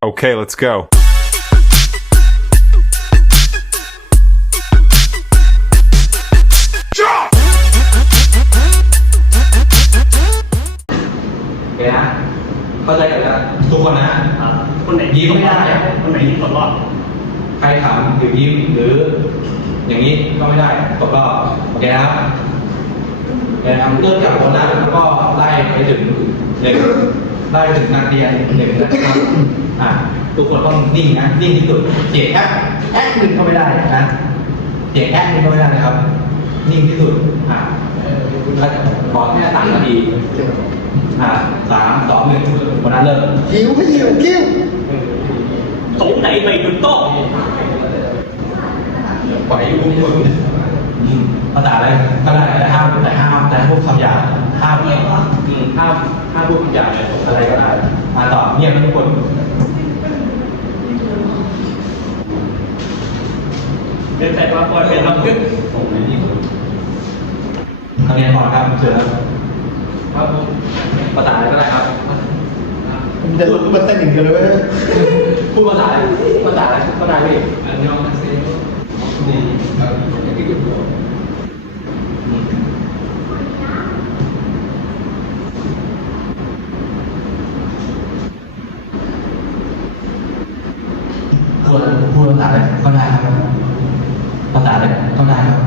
Okay, let's go. โอเคนะเข้าใจกันแล้วทุกคนนะ คนไหนยิ้มไม่ได้คนไหนยิ้มตลอดใครขำหรือยิ้มหรืออย่างนี้ก็ไม่ได้ตกรอบโอเคนะครับโอเคนะครับเริ่มจากคนนั้นแล้วก็ไล่ไปถึงหนึ่ง ไล่ไปถึงนักเรียนหนึ่งนะครับอะทุกคนต้องนิ่งนะนิ่งที่สุดเจียแอคแอคหนึ่งก็ไม่ได้นะเจียแอคหนึ่งก็ไม่ได้นะครับ นิ่งที่สุดอะขอแค่สามนาทีอะสามสองหนึ่งคนนั้นเริ่มหิวไม่หิวคิ้วตรงไหนไปถึงโต๊ะปล่อยอุ้มคนอืมภาษาอะไรก็ได้แต่ห้ามแต่ห้ามแต่พวกคำหยาบ ห้ามอืมห้ามห้ามพูดคำหยาบเลยอะไรก็ได้มาต่อเงียทุกคนเดินแต่ว่าคอยเป็นรับขึ้นนักเรียนก่อนครับเชิญครับครับภาษาอะไรก็ได้ครับมันจะลุกมาเต้นอย่างเดียวเลยเว้ยพูดภาษาอะไรภาษาอะไรก็ได้พี่อันยองเซนนี่ครับ พูดพูดภาษาอะไรก็ได้ครับภาษาอะไรก็ได้ครับ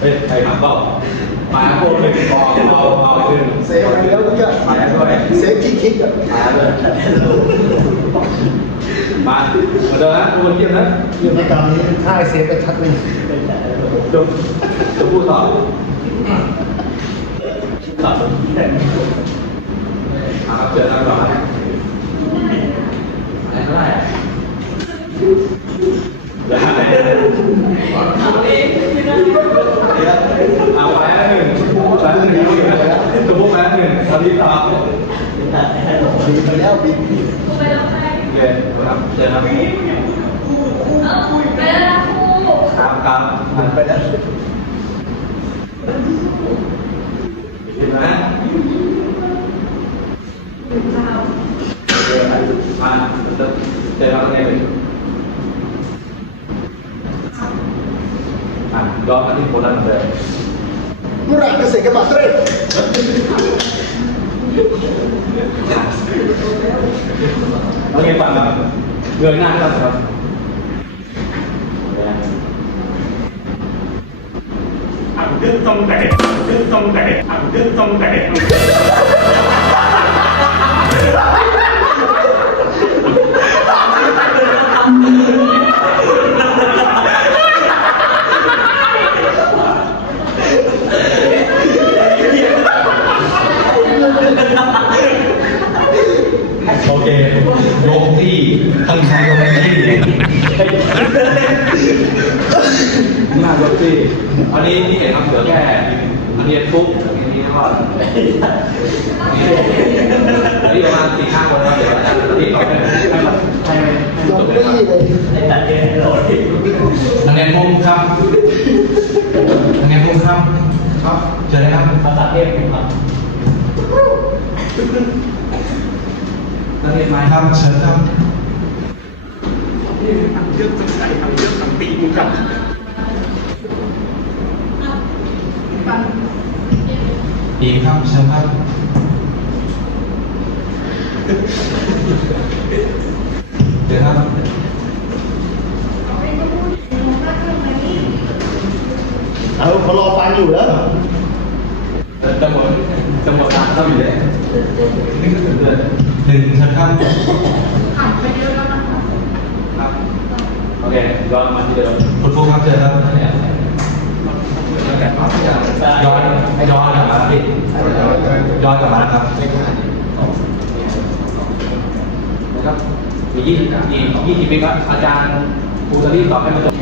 เฮ้ยใครถามเปล่ามาโคตรเลยพอพอพอขึ้นเซฟไปแล้วเมื่อกี้มาแล้วด้วยเซฟคิกคิกอะมาแล้วด้วยมามาเดินนะทุกคนเยี่ยมนะเรื่องตอนนี้ถ้าไอเซฟไปชัดเลยจบจะพูดต่อต่อ มาครับเจอแล้วก่อนอะไรก็ได้เอาไปแล้วหนึ่งไปแล้วหนึ่งจะพูดไปแล้วหนึ่งตอนนี้ต่อบินไปแล้วบินโอเคครับเจอครับไปแล้วครับครับมันไปแล้วเห็นไหมเจอ มาเจอแล้วไงเป็นอะย้อนมาที่โคราชเหมือนเดิมเมื่อไหร่จะ เสร็จกันบัตรเต้แล้วไงฟังแบบเงยหน้าขึ้นมาครับอ่างขึ้นตรงไหนขึ้นตรงไหนอ่างขึ้นตรงไหนโอเคยกที่ข้างในยกที่หน้ายกที่อันนี้ที่เห็นครับเหลือแค่อันนี้ปุ๊บอันนี้ก็นี่ประมาณสี่ห้าคนแล้วเดี๋ยวอาจารย์ตอนนี้ต่อให้ให้มันให้ให้ยกบเลได้ยครับเลยเดินโหลดนักเรียนพุ่มครับนักเรียนพุ่มครับ ครับเชิญเลยครับภาษาเทพครับ นักเรียนไม้ครับเชิญครับอ่างขึ้นตรงไหนอ่างขึ้นตรงปีมึงกับอีกครับเชิญครับเชิญครับเอาเขารอฟังอยู่แล้วจะหมดจะหมดทางเข้าอยู่เลยนี่ก็ถึงเลย หนึ่งเชิญครับผ่านไปเยอะแล้วนะคะครับโอเคย้อนมาที่เดิมคุณครูครับเชิญครับย้อนย้อนกลับมาพี่ย้อนกลับมานะครับนะครับมียี่สิบมียี่สิบปีครับอาจารย์ครูจะรีบตอบให้มันจบ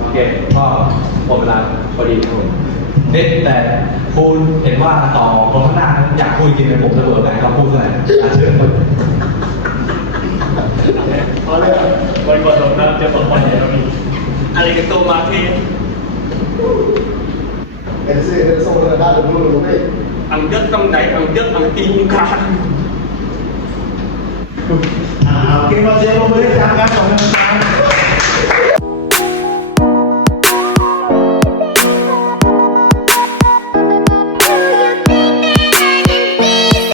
โอเคก็หมดเวลาพอดีครับผม เด็ดแต่คุณเห็นว่าต่อคนข้างหน้าอยากคุยจริงเลยผมจะเบิกไหนเราพูดเท่าไร่อะเชิญพอเลยวันก่อนโดนน้ำเจอคนคนเดียวมีอะไรกันตัวมาเทไอ Ese es el regalo, no lo ve. ăn nhất tâm đáy ăn nhất ăn tim cả อ่าโอเคเรา